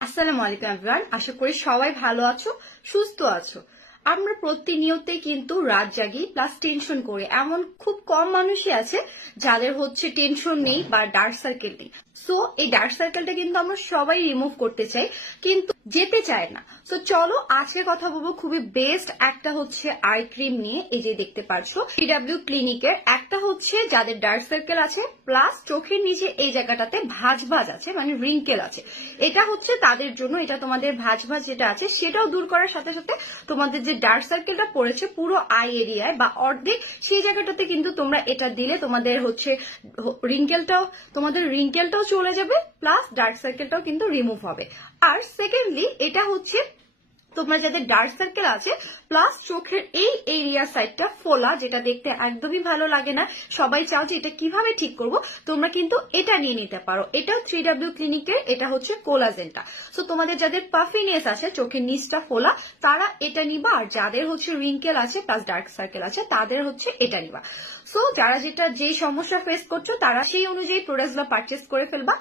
আসসালামু আলাইকুম এভরিওয়ান, আশা করি সবাই ভালো আছো, সুস্থ আছো। আমরা প্রতিনিয়তে কিন্তু রাত জাগি প্লাস টেনশন করি। এমন খুব কম মানুষই আছে যাদের টেনশন নেই বা ডার্ক সার্কেল নেই। সো এই ডার্ক সার্কেলটা কিন্তু আমরা সবাই রিমুভ করতে চাই, কিন্তু যেতে চায় না। সো চলো আজকে কথা বলবো খুবই বেস্ট একটা আই ক্রিম নিয়ে। এই যে দেখতে পাচ্ছ সিডব্লিউ ক্লিনিকের একটা যাদের ডার্ক সার্কেল আছে প্লাস চোখের নিচে এই জায়গাটাতে ভাঁজ ভাঁজ আছে, মানে রিঙ্কেল আছে। এটা তাদের জন্য। এটা তোমাদের ভাঁজ ভাঁজ যেটা আছে সেটাও দূর করার সাথে সাথে তোমাদের যে ডার্ক সার্কেলটা পড়েছে পুরো আই এরিয়ায় বা অর্ধেক, সেই জায়গাটাতে কিন্তু তোমরা এটা দিলে তোমাদের রিঙ্কেলটাও চলে যাবে, প্লাস ডার্ক সার্কেলটাও কিন্তু রিমুভ হবে। আর সেকেন্ডলি এটা তোমরা যাদের ডার্ক সার্কেল আছে প্লাস চোখের এই এরিয়া সাইডটা ফোলা, যেটা দেখতে একদমই ভালো লাগে না, সবাই চাও যে এটা কিভাবে ঠিক করব, তোমরা কিন্তু এটা নিয়ে নিতে পারো। এটা 3W ক্লিনিকের, এটা কোলাজেনটা। সো তোমাদের যাদের পাফিনেস আছে, চোখের নিচটা ফোলা, তারা এটা নিবা। আর যাদের রিঙ্কেল আছে প্লাস ডার্ক সার্কেল আছে তাদের এটা নিবা। সো যারা যেই সমস্যা ফেস করছো তারা সেই অনুযায়ী প্রোডাক্টগুলো পারচেস করে ফেলবা।